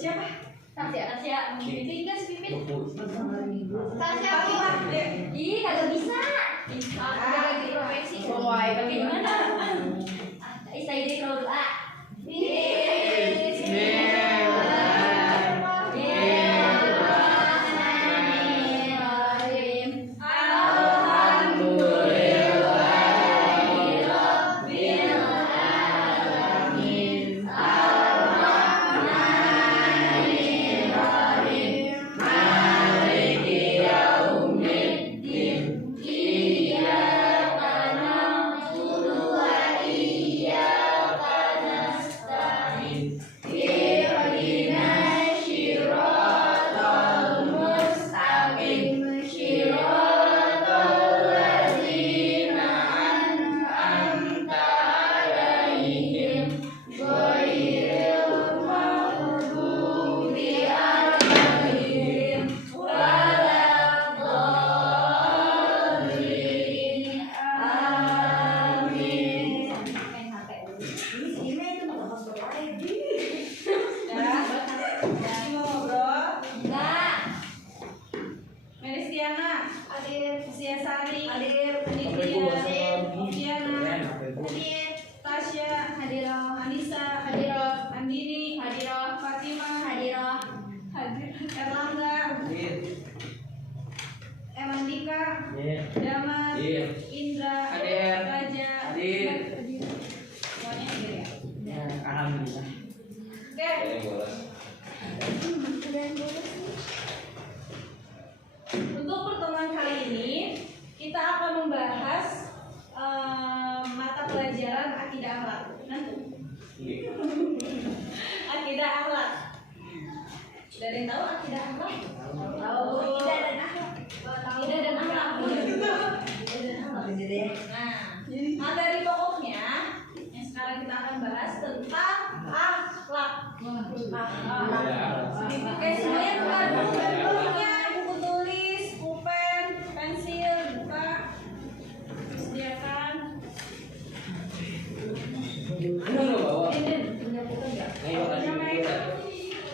siapa? Tasya. Pipit kan Pipit. Tasya ih kagak bisa. Udah lagi profesi. Bagaimana? Istirahat kalau doa. Untuk pertemuan kali ini kita akan membahas mata pelajaran akidah akhlak. Akidah akhlak. Sudah ada yang tahu akidah akhlak? Tahu. Akidah dan akhlak. Akidah dan akhlak. Nah, materi pokoknya yang sekarang kita akan bahas tentang akhlak. Oke, semuanya buka buku tulis, pulpen, pensil, buka, sediakan.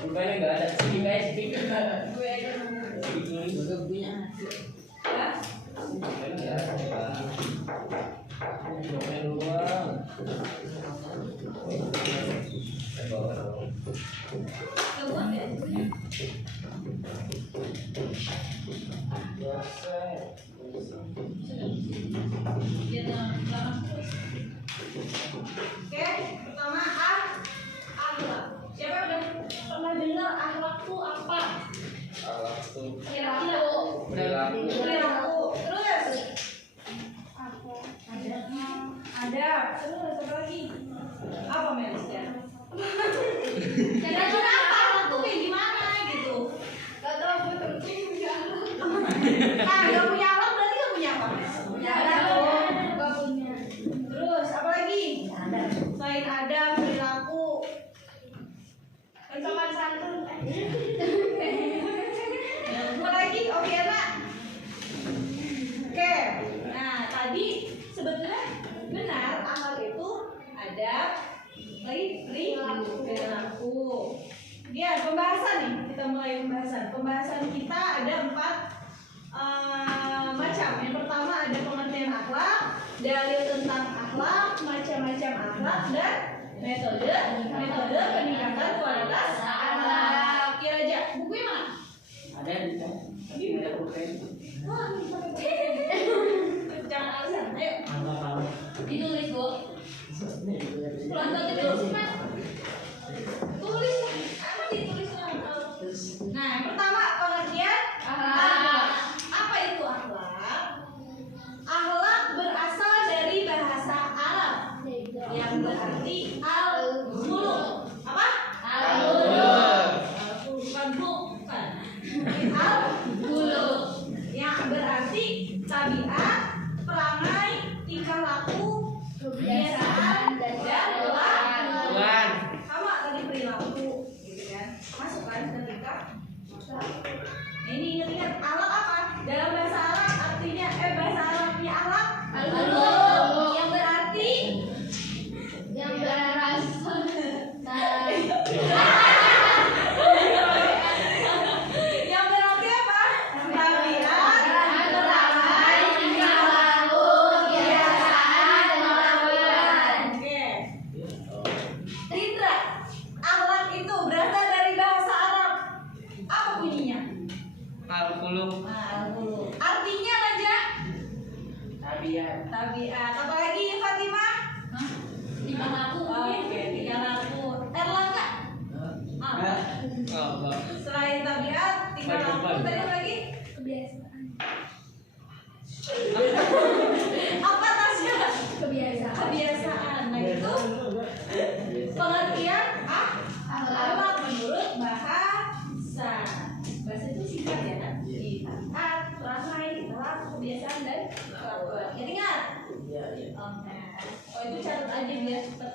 Pulpennya nggak ada, sini guys, Gue aja punya. Oke, pertama akhlak. Siapa udah pernah dengar akhlak tuh apa? Akhlak tuh Perilaku. Terus adab. Terus apa lagi? Apa Melisya? Kira-kira apa akhlak tuh kayak gimana gitu? Gak tau, gue punya akhlak. Gak punya akhlak berarti gak punya apa? Punya adab. Gak punya. Terus apa lagi? Selain adab, perilaku, sopan santun. Apa lagi? Oke nak. Oke. Nah tadi sebetulnya benar akhlak itu adab, perilaku. Ya pembahasan nih, kita mulai pembahasan. Pembahasan kita ada 4 macam. Yang pertama ada pengertian akhlak, dalil tentang akhlak, macam-macam akhlak, dan metode peningkatan kualitas akhlak. Kira aja bukunya mana? Ada di sana. Ada pulpen. Wah, jangan alasan. Ayo ditulis Bu. Pelan-pelan ditulis Mas. Tulis. Apa ditulis? Nah, yang pertama pengertian akhlak. Apa itu akhlak? Akhlak berasal dari bahasa Arab yang berarti al-khuluq. Apa? Al-khuluq. Bukan bukan. Al-khuluq yang berarti tabiat, perangai, tingkah laku, pengertian akhlak menurut bahasa. Bahasa itu singkat ya kan? Taat, ramai, tawaf, kebiasaan dan kelakuan. Ingat? Oh itu catat aja biar cepet.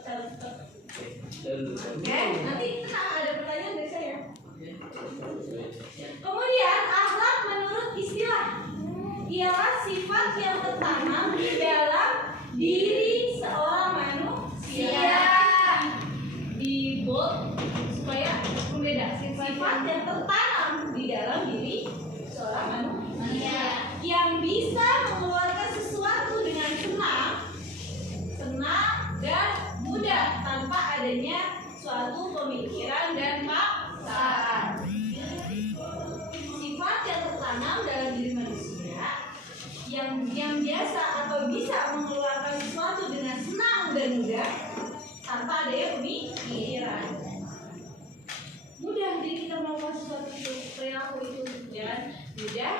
Oke, nanti ada pertanyaan dari saya. Kemudian akhlak menurut istilah ialah sifat yang tertanam di dalam diri seorang manusia. Di bold supaya berbeda. Sifat yang tertanam di dalam diri seorang manusia yang bisa mengeluarkan sesuatu dengan senang dan mudah tanpa adanya suatu pemikiran dan paksaan. Sifat yang tertanam dalam diri manusia yang biasa atau bisa mengeluarkan sesuatu dengan senang dan mudah tanpa adanya pemikiran. Mudah jadi kita melakukan sesuatu itu, perilaku itu ya, mudah,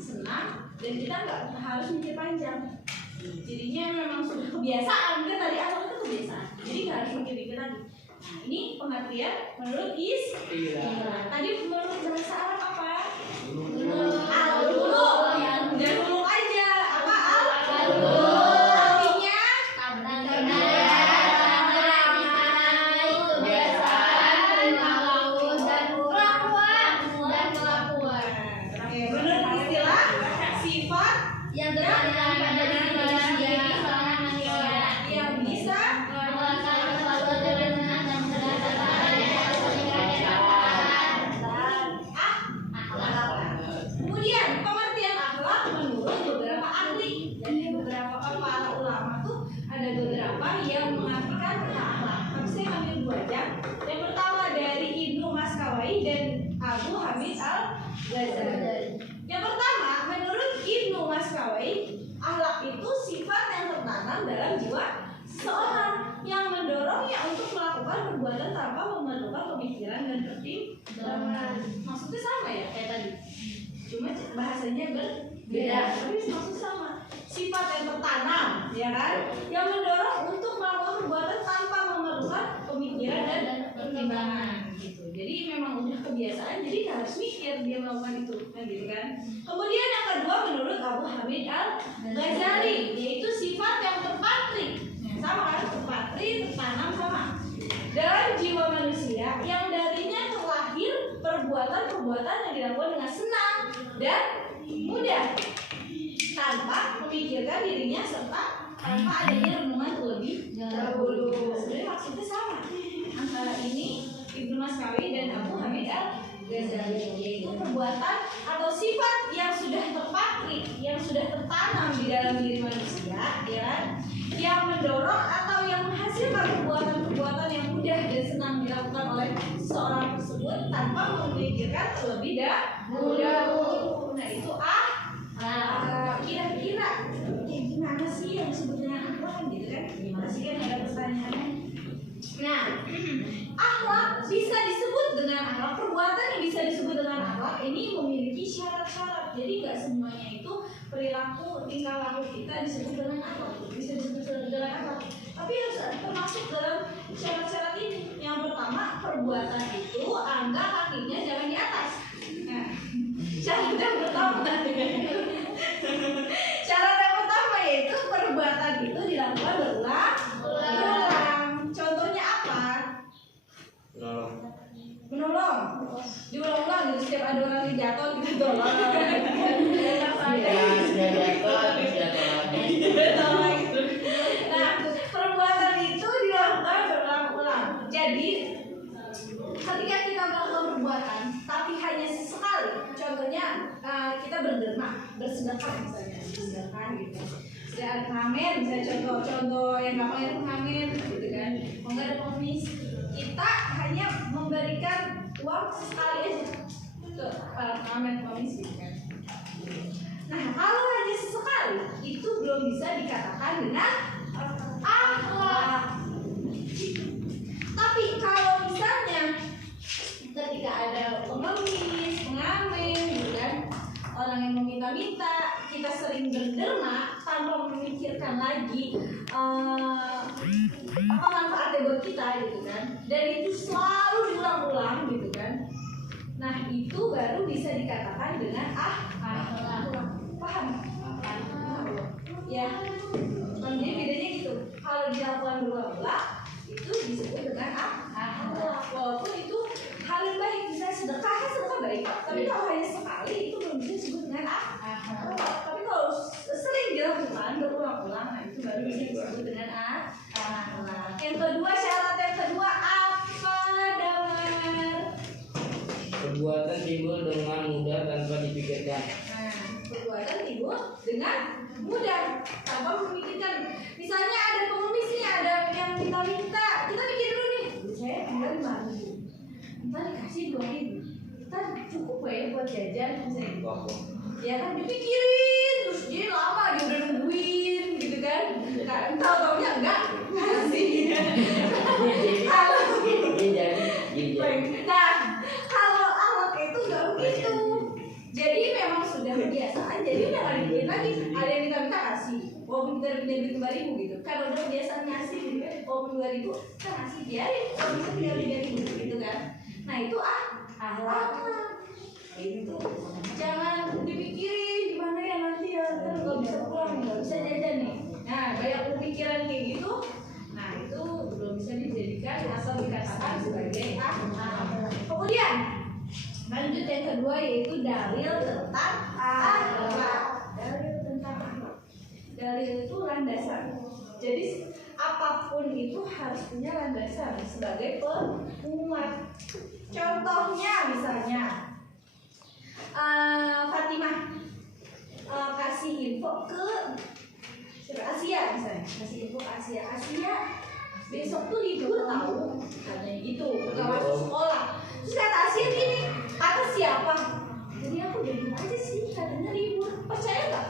senang, dan kita nggak harus mikir panjang. Jadinya memang sudah kebiasaan, kan tadi awal itu kebiasaan, jadi nggak harus mikir-mikir lagi. Nah ini pengertian menurut istilah. Tadi menurut bahasa Arab apa? Al-dulu. Dan dulu aja apa al-dulu? Artinya kebiasaan, perilaku dan kelakuan. Oke, menurut istilah sifat yang tertanam pada diri manusia yang bisa kemudian pengertian akhlak menurut beberapa ahli. Jadi beberapa para ulama tuh ada beberapa yang mengartikan tentang akhlak. Tapi saya ambil dua aja. Yang pertama dari Ibnu Maskawai dan Abu Hamid Al-Ghazali. Yang pertama menurut Ibnu Maskawai, akhlak itu sifat yang tertanam dalam jiwa seseorang yang mendorongnya untuk melakukan perbuatan tanpa memerlukan pemikiran dan pertimbangan. Maksudnya sama ya kayak tadi, cuma bahasanya berbeda, tapi maksudnya sama. Sifat yang tertanam, ya kan, yang mendorong untuk melakukan perbuatan tanpa memerlukan pemikiran dan pertimbangan, gitu. Jadi memang udah kebiasaan, jadi nggak harus mikir dia melakukan itu, kan gitu kan. Kemudian yang kedua menurut Abu Hamid Al-Ghazali, yaitu sifat yang terpatri, sama kan, terpatri, tertanam sama dalam jiwa manusia yang darinya terlahir perbuatan-perbuatan yang dilakukan dengan senang dan mudah tanpa memikirkan dirinya serta tanpa adanya renungan terlebih dahulu. Sebenarnya maksudnya sama antara ini Ibnu Maskawai dan Abu Hamid Al-Ghazali, yaitu perbuatan atau sifat yang sudah terpatri, yang sudah tertanam di dalam diri manusia, ya, yang mendorong atau yang menghasilkan perbuatan-perbuatan yang mudah dan senang dilakukan oleh seorang tersebut tanpa memikirkan terlebih dahulu. Nah itu kira-kira kayak gimana sih yang disebut dengan akhlak gitu kan? Gimana sih kan ada pertanyaannya? Nah, akhlak bisa disebut dengan akhlak, perbuatan yang bisa disebut dengan akhlak ini memiliki syarat-syarat. Jadi nggak semuanya itu perilaku tingkah laku kita disebut dengan akhlak, bisa disebut dengan akhlak. Tapi harus termasuk dalam syarat-syarat ini. Yang pertama, perbuatan itu angka kakinya jangan di atas. Nah, syarat yang pertama. Syarat yang pertama yaitu perbuatan itu dilakukan berulang-ulang. Contohnya apa? Menolong. Diulang-ulang gitu, setiap ada orang yang jatuh kita tolong. Nah, perbuatan itu dilakukan berulang-ulang. Jadi ketika kita melakukan perbuatan tapi hanya sesekali, contohnya kita bersedekah misalnya, sedekah gitu. Sedekah pengamen, misalnya contoh yang gampang itu pengamen gitu kan. Mau nggak ada pengemis, kita hanya memberikan uang sesekali aja ke para pengamen-pengemis gitu kan. Nah, kalau hanya sesekali itu belum bisa dikatakan dengan akhlak. Tapi kalau misalnya ketika ada pengemis, pengamen, gitu kan, orang yang meminta-minta, kita sering berderma tanpa memikirkan lagi apa kita gitu kan, dan itu selalu diulang-ulang gitu kan. Nah itu baru bisa dikatakan dengan paham? Ya, jadi bedanya gitu. Kalau dilakukan berulang-ulang itu disebut dengan akhlak. Walaupun itu hal yang baik, bisa sedekah baik. Tapi kalau hanya sekali itu belum bisa disebut dengan akhlak. Tapi kalau sering dilakukan berulang-ulang, nah itu baru bisa disebut dengan akhlak. Yang kedua, syarat yang kedua apa, Damar? Perbuatan timbul dengan mudah tanpa dipikirkan. Nah, perbuatan timbul dengan mudah tanpa memikirkan. Misalnya ada pengemis nih, ada yang minta-minta, kita mikir dulu nih, saya tinggal 5.000, ntar dikasih 2.000, ntar cukup ya buat jajan misalnya. Ya kan dipikirin terus, jadi lama dia udah nungguin gitu kan. Nah, tahu-taunya enggak kasih. Nah, kalau awak itu enggak begitu. Jadi memang sudah kebiasaan, jadi udah gak dibikin lagi. Ada yang minta kasih, walaupun kita punya duit 5.000 gitu. Kalau udah kebiasaan ngasih gitu kan, walaupun 2.000 kita ngasih, biarin. Kalau bisa tinggal 3.000 gitu kan. Nah itu akhlak. Itu jangan dipikirin gimana ya nanti ya, ntar nggak bisa pulang, nggak bisa jajan nih. Nah banyak pemikiran kayak gitu. Nah itu belum bisa dijadikan atau dikatakan sebagai akhlak. Kemudian lanjut yang kedua, yaitu dalil tentang akhlak. Dalil tentang akhlak. Dalil itu landasan. Jadi apapun itu harus punya landasan sebagai penguat. Contohnya misalnya Fatimah kasih info ke Asia misalnya, kasih info ke Asia besok tuh libur tahu, katanya gitu, nggak masuk sekolah. Terus kata Asia gini, kata siapa? Jadi aku jadi aja sih, katanya libur, percaya nggak?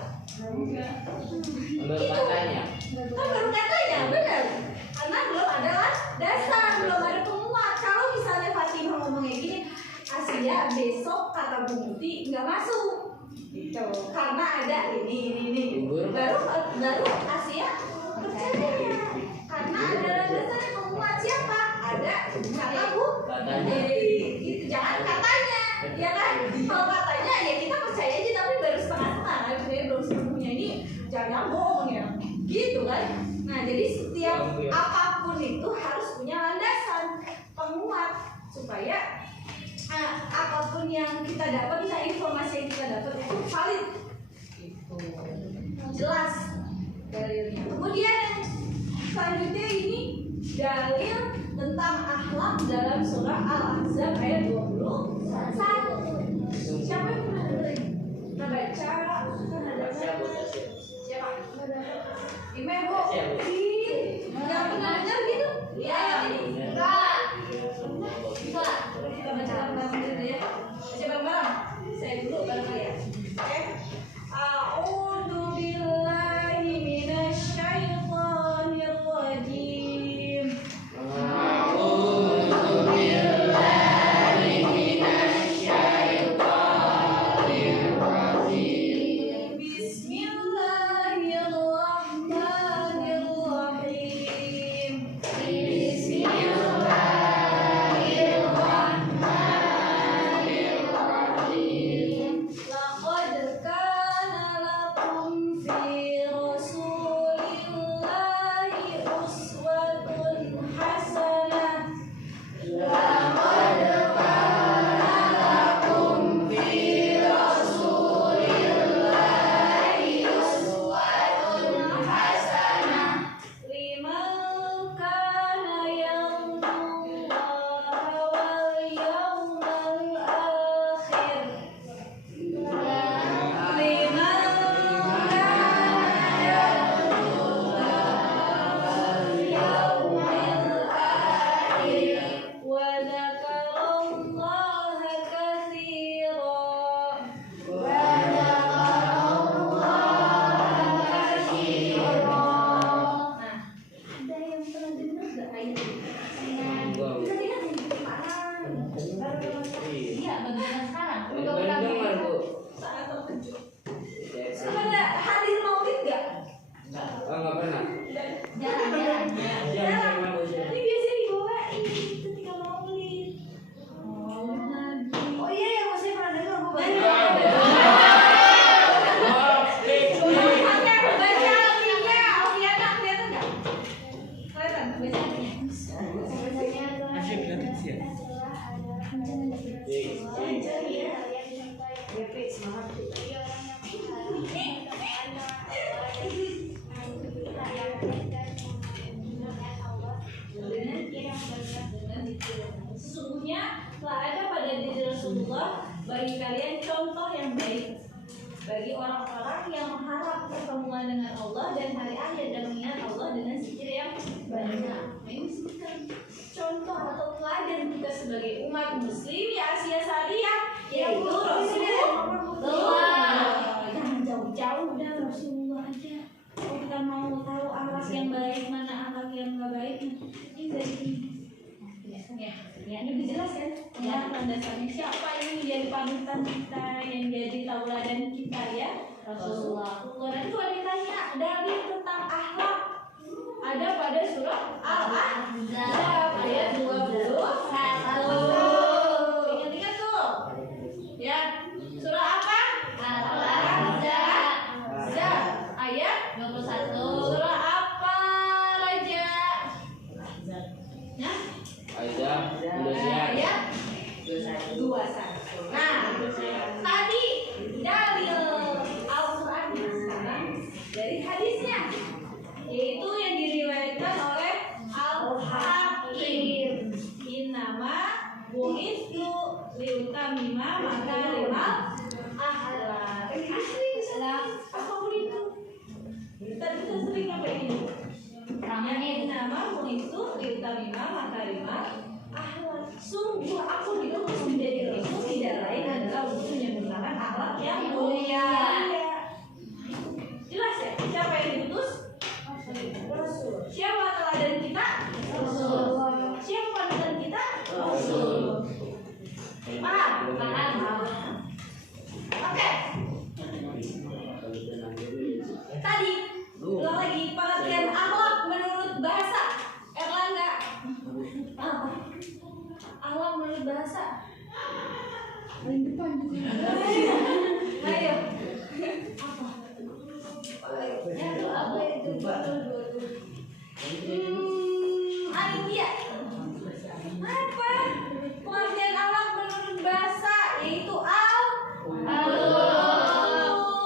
Baru katanya. Kan baru katanya, benar. Karena belum ada dasar, belum ada penguat. Kalau misalnya Fatimah ngomongnya gini, Asia besok kata Bu Muti nggak masuk, gitu. Karena ada ini. Baru Asia percaya. Karena ada dasarnya penguat siapa? Ada kata Bu Muti. Gitu. Jangan katanya, ya kan? Kalau katanya ya kita percaya aja, tapi baru setengah-setengah. Sebenarnya belum sepenuhnya, ini jangan bohong ya. Gitu kan? Nah jadi setiap apapun itu harus punya landasan penguat supaya apapun yang kita dapat, informasi yang kita dapat itu valid, itu jelas dalilnya. Kemudian selanjutnya ini dalil tentang akhlak dalam surah Al-Ahzab ayat 21. Siapa yang pernah dengar? Pernah baca? Siapa? Ibu? Nggak pernah dengar gitu? Iya. Enggak. Kita baca bareng-bareng dulu ya. Baca bareng-bareng. Saya dulu bareng ya. Oke. A'udzu billahi minasyaitonir rajim. A'udzu billahi minasyaitonir rajim. Bismillahirrahmanirrahim. telah ada pada diri Rasulullah bagi kalian contoh yang baik bagi orang-orang yang mengharap pertemuan dengan Allah dan hari akhir dan mengingat Allah dengan zikir yang banyak. Ini disebutkan contoh atau teladan kita sebagai umat muslim di Asia Syariah, yaitu Rasulullah. Jangan jauh-jauh, udah Rasulullah aja. Kalau kita mau tahu akhlak yang baik mana akhlak yang nggak baik, ini dari ya, ini udah jelas kan? Ya, landasannya siapa yang menjadi panutan kita, yang jadi tauladan kita ya? Rasulullah. Kemudian itu ada ditanya dalil tentang akhlak. Ada pada surah Al-Ahzab ayat 21. Ingat-ingat tuh. Ya, surah apa? Al-Ahzab ayat 21. Surah apa, Raja? Ya? Ayat 21. Nah, tadi dalil Al-Qur'annya sekarang dari hadisnya, yaitu yang diriwayatkan oleh Al-Hakim. Innama bu'itsu liutamima makarimal akhlak. Apa itu? Kita sering apa ini? Innama bu'itsu liutamima makarimal akhlak. Sungguh aku diutus menjadi rasul tidak lain adalah untuk menyempurnakan akhlak yang mulia. Jelas ya? Siapa yang diutus? Rasul. Siapa teladan kita? Rasul. Siapa panutan kita? Rasul. Paham? Oke. Tadi ulang lagi pengertian akhlak menurut bahasa Erlangga. Apa? Akhlak menurut bahasa. Paling depan juga. Ayo. Apa itu? Dia. Apa? Pengertian akhlak menurut bahasa yaitu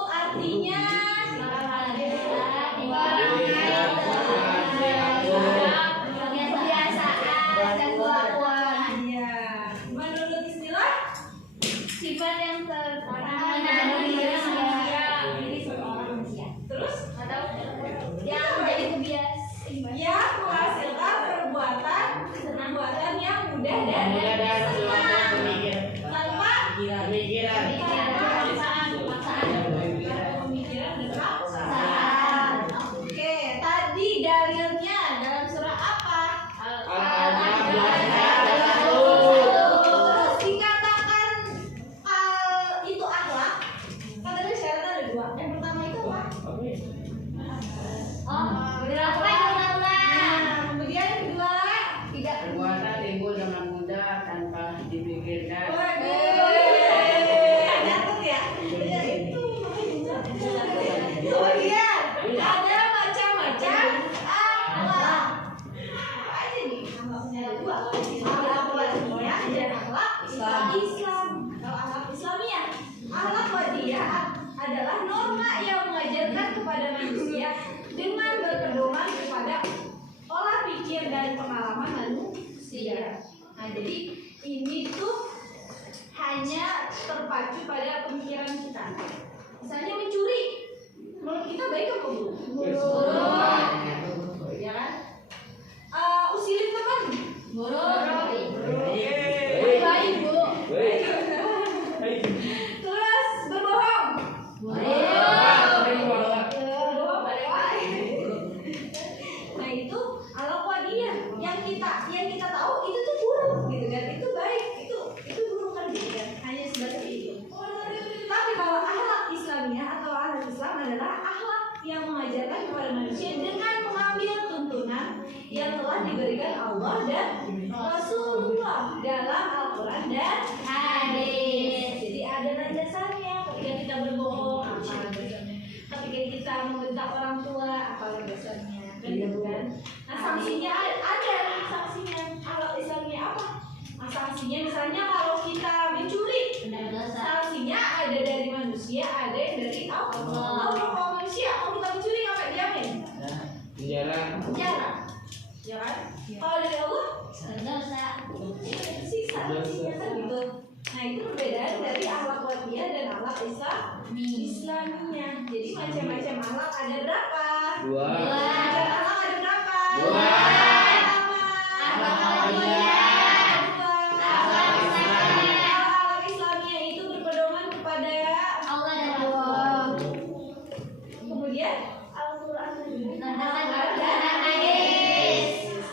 artinya kebiasaan dan kelakuan. Iya. Menurut istilah sifat yang tertanam dari manusia. Terus yang menjadi kebiasaan yang menghasilkan perbuatan yang mudah dan tanpa pemikiran dan paksaan. Oke, tadi dalilnya dalam surah apa? Terus dikatakan itu akhlak. Katanya syaratnya ada dua. Yang pertama itu apa? Kemudian yang kedua tidak perbuatan timbul dengan mudah tanpa dipikirkan. Nyatet ya? Oh iya, ada macam-macam akhlak. Apa aja nih? Akhlaknya ada dua. Akhlak wadiyah dan akhlak Islam. Kalau akhlak Islamiyah, akhlak wadiyah adalah norma yang mengajarkan kepada manusia dengan berpedoman kepada olah pikir dan pengalaman manusia. Nah, jadi ini tuh hanya terpacu pada pemikiran kita. Misalnya mencuri, menurut kita baik apa buruk? Ya kan? Usilin teman, baik bu. Terus berbohong, nah itu akhlak wadiyah yang kita tahu itu tuh buruk gitu kan, itu baik, itu buruk kan gitu kan, hanya sebatas itu. Tapi kalau akhlak Islamiyah atau akhlak Islam adalah akhlak yang mengajarkan kepada manusia dengan mengambil tuntunan yang telah diberikan Allah dan Rasulullah dalam Al-Quran dan hadis. Jadi ada landasannya. Ketika kita berbohong apa landasannya? Ketika kita membentak orang tua apa landasannya? Kan gitu kan? Nah sanksinya ada sanksinya. Akhlak Islamnya apa? Nah, sanksinya misalnya kalau kita mencuri, sanksinya ada dari manusia, ada yang dari Allah. Kalau manusia, kalau kita mencuri ngapain? Diamin? Penjara. Ya kan? Kalau dari Allah? Siksa. artinya kan gitu. Nah itu perbedaan dari akhlak wadiyah dan akhlak Islamiyah. Jadi macam-macam akhlak ada berapa? 2. Macam akhlak ada berapa? 2. Akhlak wadiyah. Akhlak Islamiyah. Akhlak Islamiyah itu berpedoman kepada Allah dan Allah. kemudian Al-Quran Dan hadis.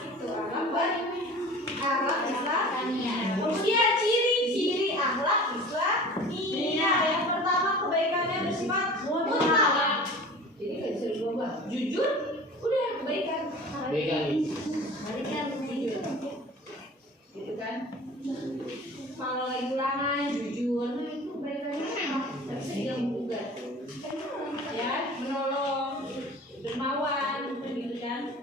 itu akhlak Islamiyah. Islamiyah. Kemudian ciri-ciri akhlak Islamiyah. Yang pertama kebaikannya bersifat mutlak. Jadi nggak bisa dirubah. Jujur, udah kebaikan. Pegang. Kebaikan jujur. Gitu kan? Kalau lagi ulangan jujur, nah itu kebaikannya nggak bisa diganggu gugat. Ya, menolong, dermawan, begitu kan?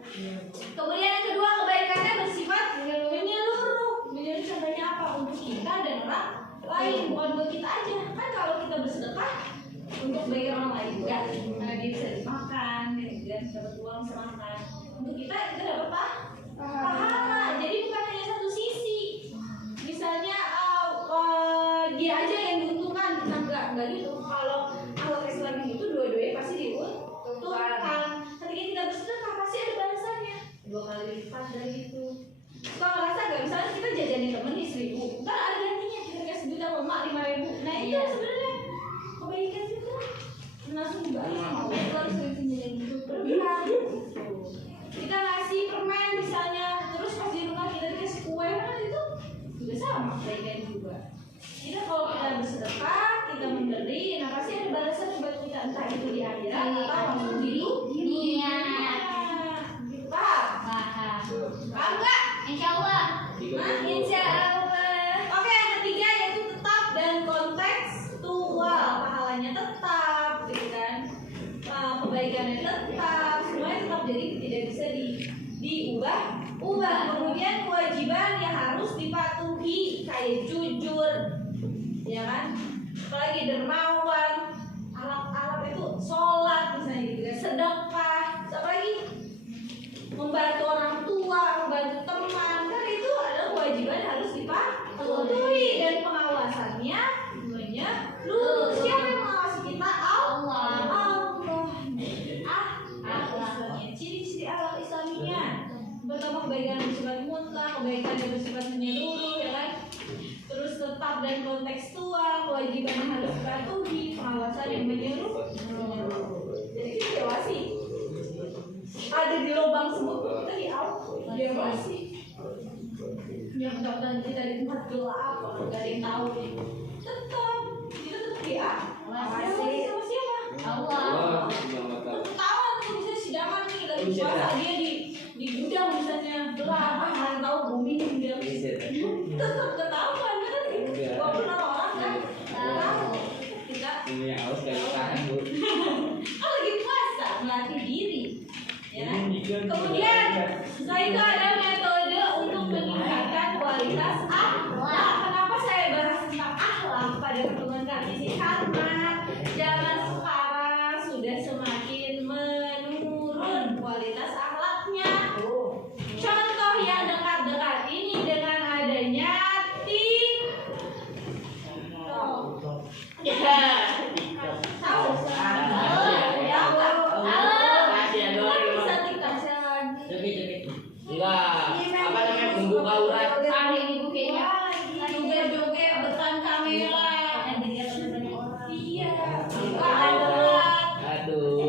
Kemudian yang kedua kebaikannya bersifat menyeluruh. Menyeluruh contohnya apa? Untuk kita dan orang lain, bukan buat kita aja. Kan kalau kita bersedekah untuk bagi orang lain juga, dia bisa dimakan, dia dapat uang bisa makan. Untuk kita dapat pahala. Jadi bukan hanya satu sisi. Misalnya dia aja yang diuntungkan, kita enggak gitu. Kalau Islam itu dua-duanya pasti diuntungkan. Ketika kita bersedekah pasti ada balasannya 2 kali lipat dari itu. Kalau rasa nggak, misalnya kita jajanin temen nih 1.000, ntar ada gantinya kita kasih duit sama emak 5.000. Nah itu sebenarnya kebaikan juga. Langsung dibayar. Itu harus sering jajan itu berlebihan. Kita ngasih permen misalnya, terus pas di rumah kita dikasih kue, kan itu juga sama kebaikan juga. Jadi kalau kita bersedekah, kita memberi, nah pasti ada balasan buat kita, entah itu di akhirat atau langsung di dunia. Paham? Paham nggak? Insya Allah. Insya Allah. Oke, yang ketiga yaitu tetap dan kontekstual. Pahalanya tetap, gitu kan? Kebaikannya tetap, semuanya tetap, jadi tidak bisa diubah. Kemudian kewajiban yang harus dipatuhi kayak jujur, ya kan? Apalagi dermawan, alat itu sholat misalnya gitu kan, sedekah, apalagi membantu orang tua, membantu teman, kan itu adalah kewajiban yang harus dipatuhi dan pengawasannya menyeluruh. Siapa yang mengawasi kita? Allah. Islamiyah. Ciri-ciri akhlak Islamiyah. Pertama kebaikan bersifat mutlak, kebaikan yang bersifat menyeluruh, ya kan? Terus tetap dan kontekstual, kewajiban yang harus dipatuhi, pengawasan yang menyeluruh. Jadi kita diawasi. Ada di lubang semut, kita diawasi. Yang mudah-mudahan kita di tempat gelap, nggak ada yang tahu. Tetap kita tetap diawasi sama siapa? Allah. Ketahuan tuh misalnya si Daman nih lagi puasa, dia di gudang misalnya gelap, nggak tahu bumi dia tetap ketahuan kan? Walaupun orang kan tahu kita. Ini yang harus dari tahan bu. Lagi puasa melatih diri, ya kan? Kemudian setelah itu ada metode untuk meningkatkan kualitas akhlak. Kenapa saya bahas tentang akhlak pada pertemuan kali ini? Karena zaman sekarang sudah semakin menurun kualitas akhlaknya. Contoh yang dekat-dekat ini dengan adanya tahu? Bisa TikTok lagi. Apa namanya bumbu kaurat? Ibu kayaknya. Joget-joget depan kamera. Iya. Aduh.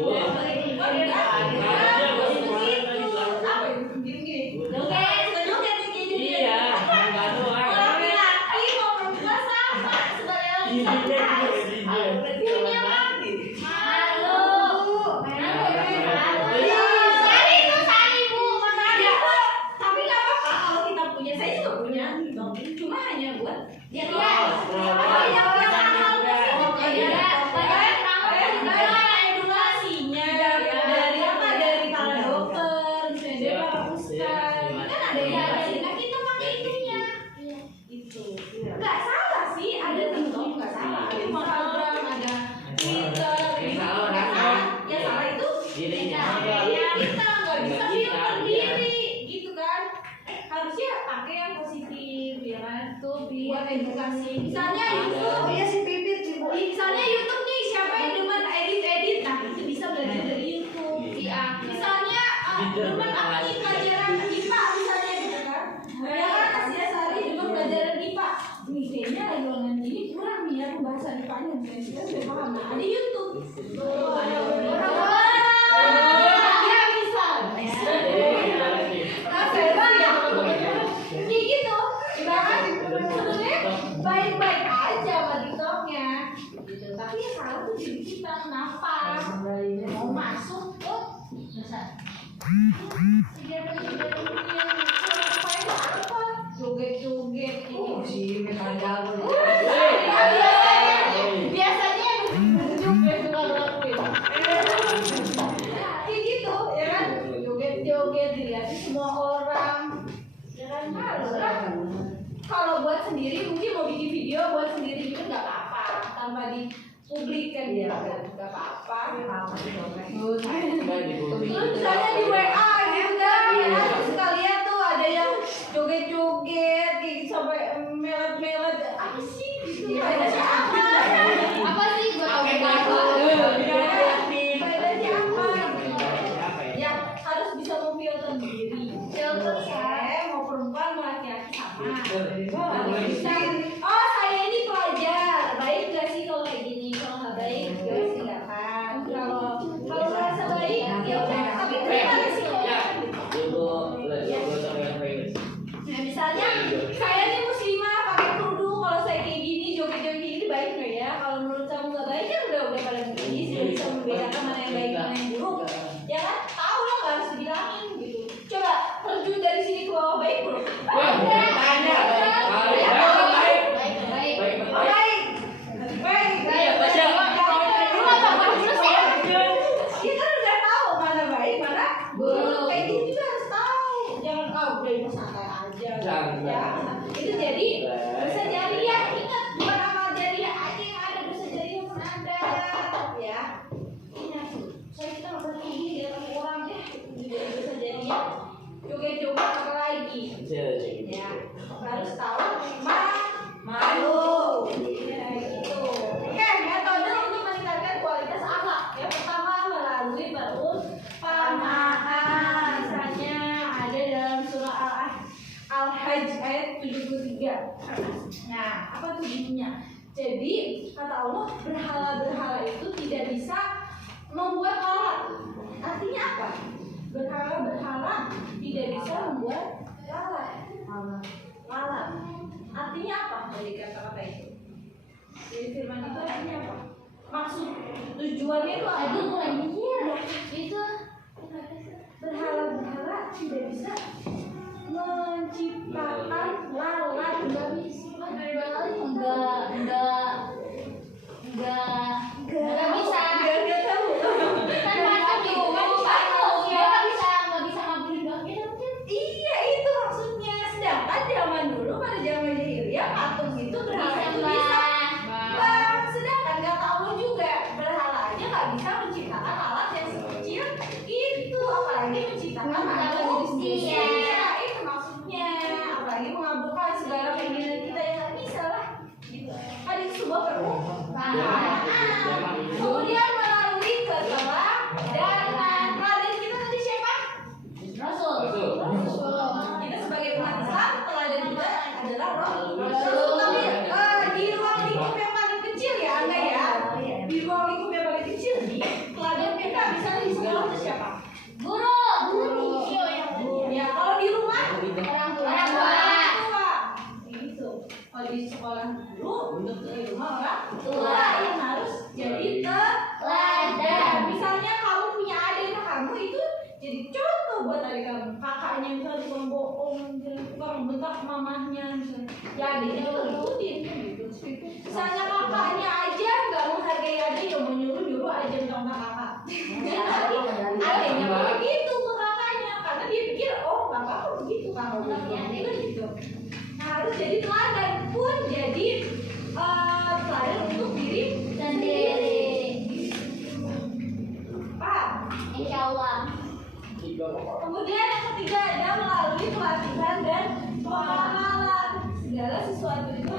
buat edukasi. Misalnya YouTube, iya si Pipit sih Bu. misalnya YouTube nih siapa yang demen edit, nah itu bisa belajar dari YouTube. Iya. Misalnya demen apa nih pelajaran IPA misalnya gitu kan? Ya kan Asia Sari demen pelajaran IPA. Nih kayaknya lagi online gini kurang nih ya pembahasan IPA-nya, kita udah paham. Nah, ada YouTube. Ya bisa. Kayak gitu, ibarat sebenarnya baik-baik aja sama TikToknya, gitu. Tapi yang salah tuh diri kita kenapa mau masuk ke kegiatan-kegiatan yang supaya apa? Joget-joget ini. Si Metal Jago. Biasanya joget suka ngelakuin. Kayak gitu, ya kan? Joget-joget dilihatin semua orang. Jangan malu lah. Kalau buat sendiri mungkin mau bikin video buat sendiri gitu nggak apa-apa, tanpa dipublikkan ya nggak apa-apa. Terus misalnya di WA gitu kan, ya suka lihat tuh ada yang joget-joget gitu sampai melet-melet apa sih gitu. Faedahnya apa? Apa sih buat Pakai apa? Faedahnya apa? Ya harus bisa memfilter diri. Filter saya mau perempuan mau laki-laki sama. Oh saya ini pelajar, baik gak sih kalau kayak gini? Kalau nggak baik ya silakan. Kalau rasa baik ya udah. Tapi terima resikonya. Nah misalnya saya nih muslimah pakai kerudung, kalau saya kayak gini joget-joget gini baik nggak ya? Kalau menurut kamu nggak baik kan udah pada begini sudah bisa membedakan mana yang baik mana yang buruk. Ya kan? Tahu lah nggak harus dibilangin gitu. Coba terjun dari sini ke bawah baik buruk. Kita udah tahu mana baik mana buruk. Kayak gitu juga harus tahu. Jangan udah santai aja. Ya. Itu jadi dosa jariah. Ingat bukan amal jariah aja yang ada, dosa jariah pun ada. Ya. Ingat. Saya kita nggak boleh tinggi di atas orang deh. Jadi dosa jariah. Joget-joget apa lagi? Ya. Harus tahu malu. Ya gitu. Oke, metode untuk meningkatkan kualitas akhlak. Yang pertama melalui perumpamaan. Misalnya ada dalam surah Al-Hajj ayat 73. Nah, apa tuh bunyinya? Jadi kata Allah, berhala-berhala itu tidak bisa membuat lalat. Artinya apa? Berhala-berhala tidak bisa membuat lalat. Lalat. Artinya apa dari kata-kata itu? Dari firman itu artinya apa? Maksud tujuannya itu ada mulai mikir. Itu berhala-berhala tidak bisa menciptakan lalat. Nggak bisa. Nggak bisa. Nggak tahu. Kan macam itu. Nggak bisa ngabulin doanya mungkin. Iya itu maksudnya. Sedangkan zaman dulu pada zaman jahiliyah patung itu berhala itu bisa. Bang, sedangkan kata Allah juga berhala aja nggak bisa menciptakan alat yang sekecil itu, apalagi menciptakan manusia. Itu maksudnya. Apalagi mengabulkan segala keinginan kita yang nggak bisa lah. Gitu. Kan itu sebuah perumpamaan. Kemudian melalui keteladanan. Teladan kita tadi siapa? Rasul. Kita sebagai umat Islam, teladan kita adalah Rasul. Tapi di ruang lingkup yang paling kecil ya, Angga ya. Di ruang lingkup yang paling kecil nih, teladan kita misalnya di sekolah itu siapa? Guru. Ya, kalau di rumah Orang tua. Gitu. Kalau di sekolah guru, di rumah orang tua yang harus jadi teladan. Misalnya kamu punya adik kamu itu jadi contoh buat adik kamu. Kakaknya misalnya tukang bohong, tukang bentak mamahnya misalnya. Ya adiknya itu ikutin kan gitu. Misalnya kakaknya aja nggak menghargai adik, yang menyuruh aja contoh kakak. Jadi adiknya begitu ke kakaknya karena dia pikir oh kakak begitu kalau adiknya gitu. Nah, harus jadi teladan pun jadi teladan untuk diri sendiri. Paham? Insya Allah. Kemudian yang ketiga ada melalui pelatihan dan pengamalan. Segala sesuatu itu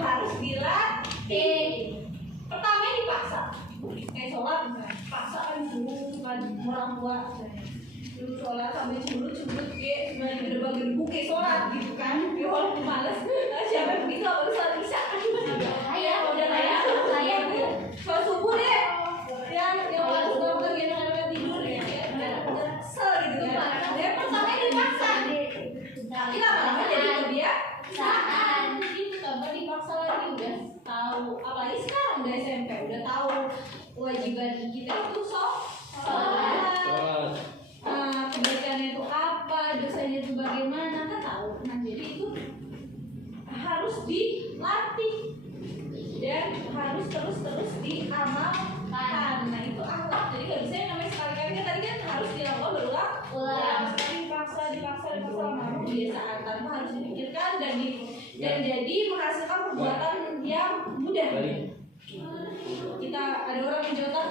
sholat misalnya, paksakan dulu kan orang tua misalnya. Dulu sholat sampai cemberut kayak sebenarnya gedebak-gedebuk kayak sholat gitu kan. Ya walaupun males, siapa yang begitu apa sholat isya kan? Ayah, udah ayah, ayah, Bu. sholat subuh deh. Yang males banget kadang-kadang tidur ya. Udah kesel gitu kan. Dia pertamanya dipaksa. Tapi lama-lama jadi kebiasaan. Gitu tambah dipaksa lagi udah tahu. Apalagi sekarang udah SMP udah tahu kewajiban kita itu sholat. Kebaikannya itu apa, dosanya itu bagaimana kan tahu. Nah jadi itu harus dilatih dan harus terus diamalkan. Nah itu akhlak. Jadi nggak bisa yang namanya sekali-kali kan tadi kan harus dilakukan berulang. Sekali dipaksa lama-lama kebiasaan tanpa harus dipikirkan dan jadi menghasilkan perbuatan yang mudah. Kita ada orang yang jatuh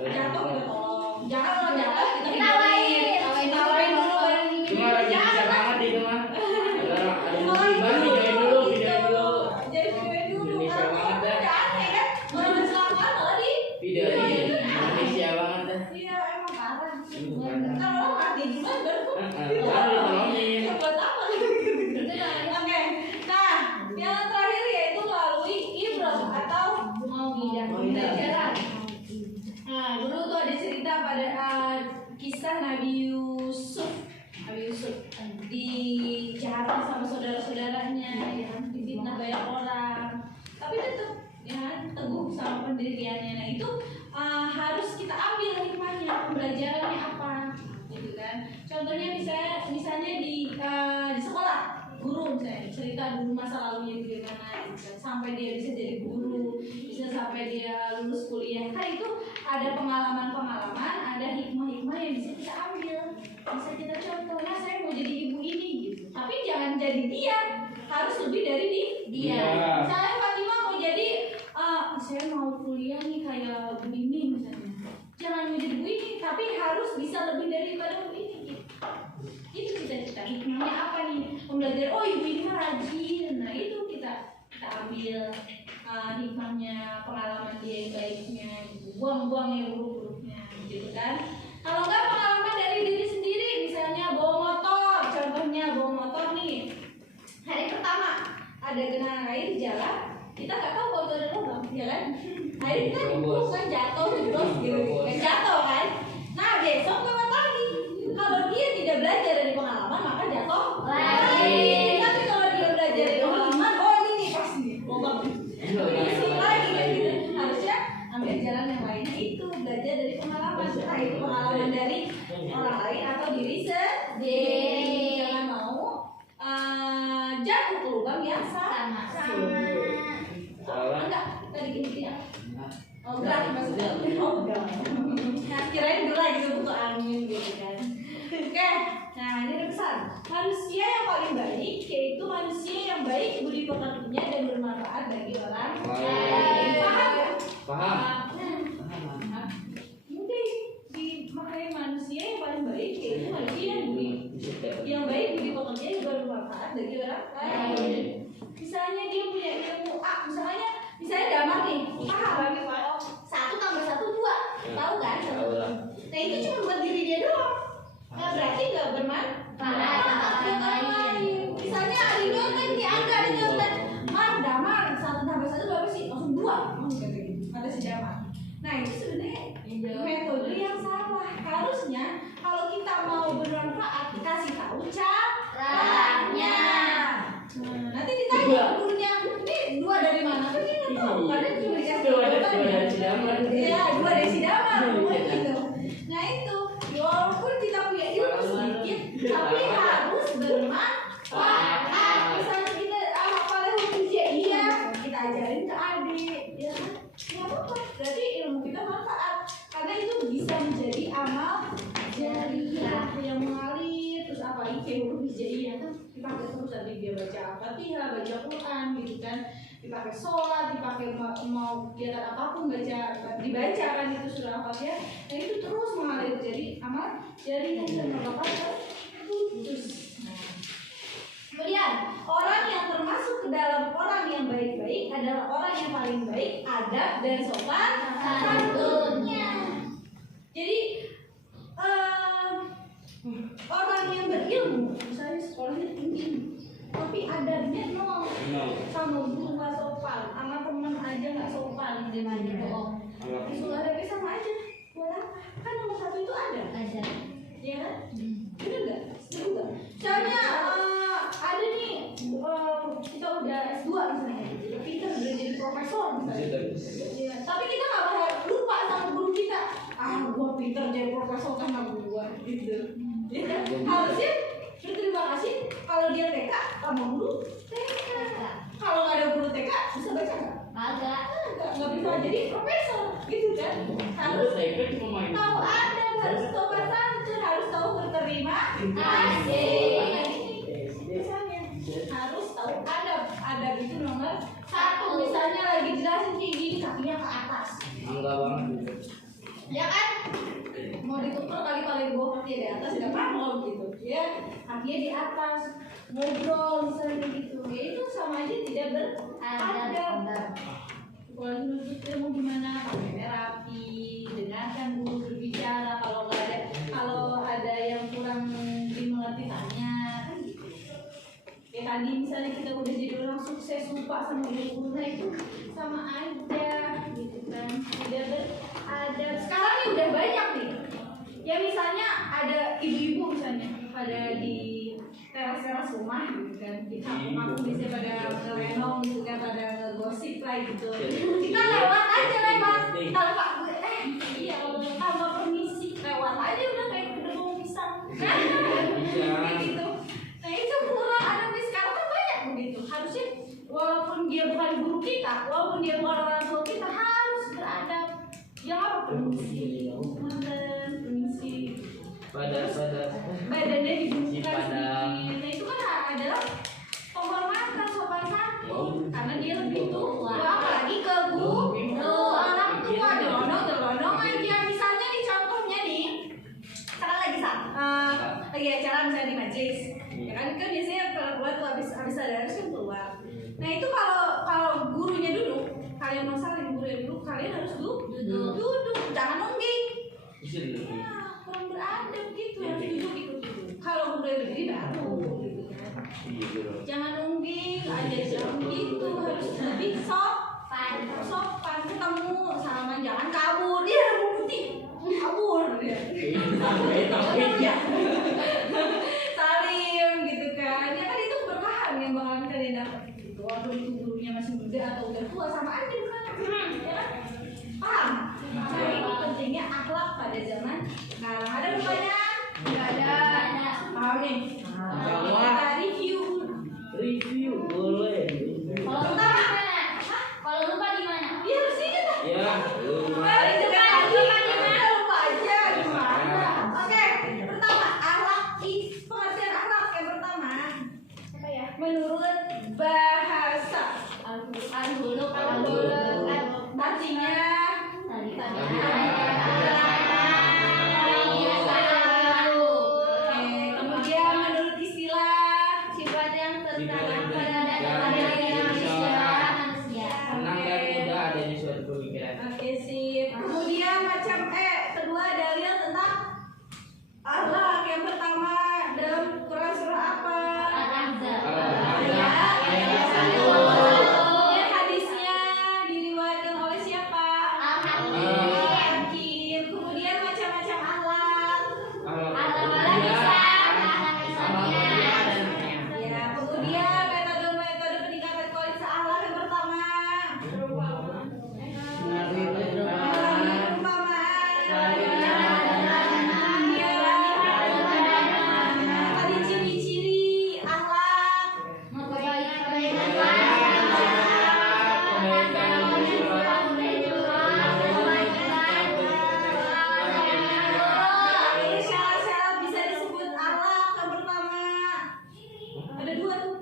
kita tolong. Jangan kalau jatuh kita tawain dulu baru Cuma lagi bisa banget itu mah. Ada videoin dulu. Jadi videoin dulu. Indonesia banget dah. Udah aneh kan? Kalau kecelakaan malah di Videoin Indonesia banget dah. iya emang parah. Parah. Kan orang mati juga baru. Baru ditolongin. Buat apa? Oke. Nah, yang terakhir yaitu melalui ibrah atau pembelajaran. Nah, dulu tuh ada cerita pada kisah Nabi Yusuf dijahati sama saudara-saudaranya yang difitnah banyak orang, tapi tetap ya teguh sama pendiriannya. Nah itu harus kita ambil hikmahnya, pembelajarannya apa, gitu kan? Contohnya misalnya di sekolah, guru misalnya cerita dulu masa lalunya bagaimana, gitu kan? Sampai dia bisa jadi guru, bisa sampai dia lulus kuliah. Kan itu ada pengalaman-pengalaman, ada hikmah-hikmah yang bisa kita ambil, bisa kita contoh. Nah saya mau jadi ibu ini, gitu. Tapi jangan jadi dia, harus lebih dari dia. Iya. Misalnya Fatimah mau jadi, saya mau kuliah nih kayak Bu ini misalnya. Jangan mau jadi Bu ini, tapi harus bisa lebih daripada Bu ini. Gitu. Itu cita-cita hikmahnya apa nih? Pembelajaran, oh ibu ini mah rajin. Nah itu kita ambil hikmahnya, pengalaman dia yang baiknya, gitu. Buang-buang yang buruk-buruknya, gitu kan? Kalau nggak pengalaman dari diri sendiri, misalnya bawa motor, contohnya bawa motor nih. Hari pertama ada genangan air di jalan, kita nggak tahu kalau itu ada lubang, ya kan? Akhirnya kita nyemplung kan, jatuh, jeblos gitu, kan jatuh kan? Nah besok lewat lagi. Kalau dia tidak belajar dari pengalaman, maka jatuh lagi. Tapi kalau dia belajar dari pengalaman, oh ini nih pas nih, lubang. Besok lagi kan gitu. Harusnya ambil jalan yang lainnya itu belajar dari pengalaman. Entah itu pengalaman dari orang lain atau diri sendiri. Jangan mau jatuh ke lubang yang sama. Enggak, tadi gini ya. Oh, enggak maksudnya. Oh, enggak. Nah, kirain dulu lagi butuh angin gitu kan. Oke, nah ini ada pesan. Manusia yang paling baik yaitu manusia yang baik budi pekertinya dan bermanfaat bagi orang lain. Paham ya? Paham. Mungkin dimaknai manusia yang paling baik yaitu manusia yang baik budi pekertinya dan bermanfaat bagi orang lain. Misalnya dia punya ilmu misalnya Damar nih, paham? 1 tambah 1 2, tahu kan? Nah itu cuma buat diri dia doang. Nah berarti nggak bermanfaat buat orang lain. Misalnya Arido kan dia ada nyontek, Damar 1 tambah 1 berapa sih? Langsung 2, kata si Damar. Nah itu sebenarnya metode yang salah. Harusnya kalau kita mau bermanfaat dikasih tahu caranya. Nanti ditanya gurunya, ini 2 dari mana? Kan dia nggak tahu, karena cuma dikasih tahu dari si Damar. Iya, 2 dari si Damar, gitu. Nah itu, walaupun kita punya ilmu sedikit, tapi harus bermanfaat. Misalnya kita hafalin huruf iya, kita ajarin ke adik, ya kan? Ya apa? Berarti ilmu kita manfaat, karena itu bisa menjadi amal jariah yang mengalir. Terus apalagi kayak huruf hijaiyah kan dipakai terus, nanti dia baca Al-Fatihah, baca Quran gitu kan, dipakai sholat, dipakai mau kegiatan apapun dibaca kan itu surah Al-Fatihah. Nah itu terus mengalir jadi amal jariah dan bakal terputus. Kemudian orang yang termasuk ke dalam orang yang baik-baik adalah orang yang paling baik adab dan sopan santunnya. Jadi orang yang berilmu, misalnya sekolahnya tinggi, tapi adabnya nol, sama guru nggak sopan, sama teman aja nggak sopan, gimana bohong? Itu adabnya sama aja. Buat apa? Kan nomor satu itu ada. Ya kan? Bener nggak? Setuju nggak? Soalnya ada nih, kita udah S2 misalnya, kita udah jadi profesor misalnya. Ya, tapi kita nggak boleh lupa sama guru kita. Gua pinter jadi profesor karena gua gitu. Ya kan? Harusnya berterima kasih kalau dia TK sama guru TK. Kalau nggak ada guru TK bisa baca nggak? Nggak bisa jadi profesor gitu kan? Harus tahu ada, harus sopan santun, harus tahu berterima kasih. Misalnya harus tahu adab itu nomor 1. Misalnya lagi jelasin kayak gini kakinya ke atas. Enggak banget. Ya kan? Mau ditukar kali paling bawah kaki di atas nggak mau gitu ya, kakinya di atas, ngobrol misalnya gitu ya, itu sama aja tidak beradab. Kalau menuntut ilmu gimana? Pakai rapi, dengarkan guru berbicara, kalau ada yang kurang dimengerti tanya kan gitu. Ya tadi misalnya kita udah jadi orang sukses lupa sama guru, nah itu sama aja gitu kan, tidak beradab. Sekarang ini udah banyak nih. Ya misalnya ada ibu-ibu misalnya pada di teras-teras rumah gitu kan, di kampung-kampung biasanya pada ngelenong gitu kan, pada ngegosip lah gitu. Kita lewat aja tanpa iya tanpa permisi, lewat aja udah kayak gedung pisang. Kayak gitu. Nah itu kurang ada sekarang kan banyak begitu. Harusnya walaupun dia bukan guru kita, walaupun dia bukan orang tua kita, harus beradab. Yang apa permisi, badannya dibungkuskan sedikit. Nah itu kan adalah penghormatan, sopan santun, karena dia lebih tua. Apalagi ke guru, orang tua delonong aja. Misalnya nih contohnya nih, sekarang lagi acara misalnya di majelis, ya kan biasanya kalau keluar tuh habis ada harus kan keluar. Nah itu kalau gurunya duduk, kalian masalin gurunya duduk, kalian harus duduk, jangan nungging. Kurang beradab gitu, harus duduk ikut. Kalau udah berdiri baru gitu kan. Jangan nungging aja gitu, harus lebih sopan. Ketemu salaman jangan kabur, dia ada putih kabur dia. Salim gitu kan. Ya kan itu berkahan yang bakalan kalian dapat gitu. Walaupun itu gurunya masih muda atau udah tua sama aja berkahan. Ya kan? Paham? Nah ini pentingnya akhlak pada zaman sekarang. Ada pertanyaan? Nggak ada. Paham nih? Kita review boleh. Kalau lupa gimana? Dia harus ingat lah. Ya, Lupa aja gimana? Oke, pertama pengertian akhlak yang pertama apa ya? Menurut bahasa Al-Quran dulu artinya kemudian menurut istilah sifat yang tertanam pada manusia. Tenang dan mudah adanya suatu pemikiran. Oke sip. Kemudian macam kedua dalil tentang akhlak. Yang pertama dalam Quran surah apa? Kemudian hadisnya diriwayatkan oleh siapa? Hakim. Kemudian macam-macam akhlak. Ya, kemudian metode peningkatan kualitas akhlak yang pertama. Tadi ciri-ciri akhlak. Ini syarat-syarat bisa disebut akhlak yang pertama. Ada dua tuh.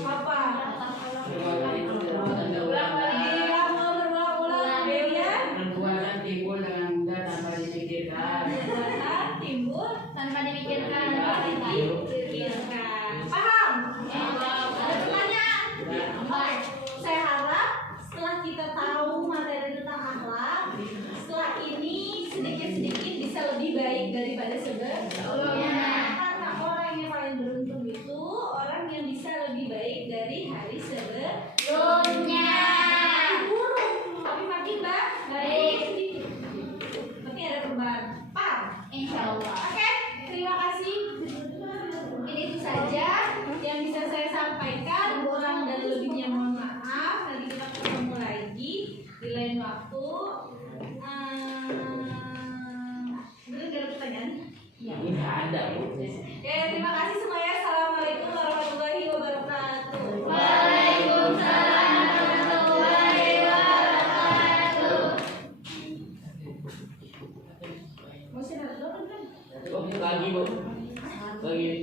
Apa? Berulang-ulang ya. Perbuatan timbul dengan mudah tanpa dipikirkan. Timbul tanpa dipikirkan. Paham? Ada pertanyaan? Saya harap setelah kita tahu materi tentang akhlak, setelah ini sedikit Bener gak ada pertanyaan? Ini ada. Oke, terima kasih semuanya. Assalamualaikum warahmatullahi wabarakatuh. Waalaikumsalam warahmatullahi wabarakatuh. Mau sih ada doang kan? Oh, lagi, Bu. Lagi.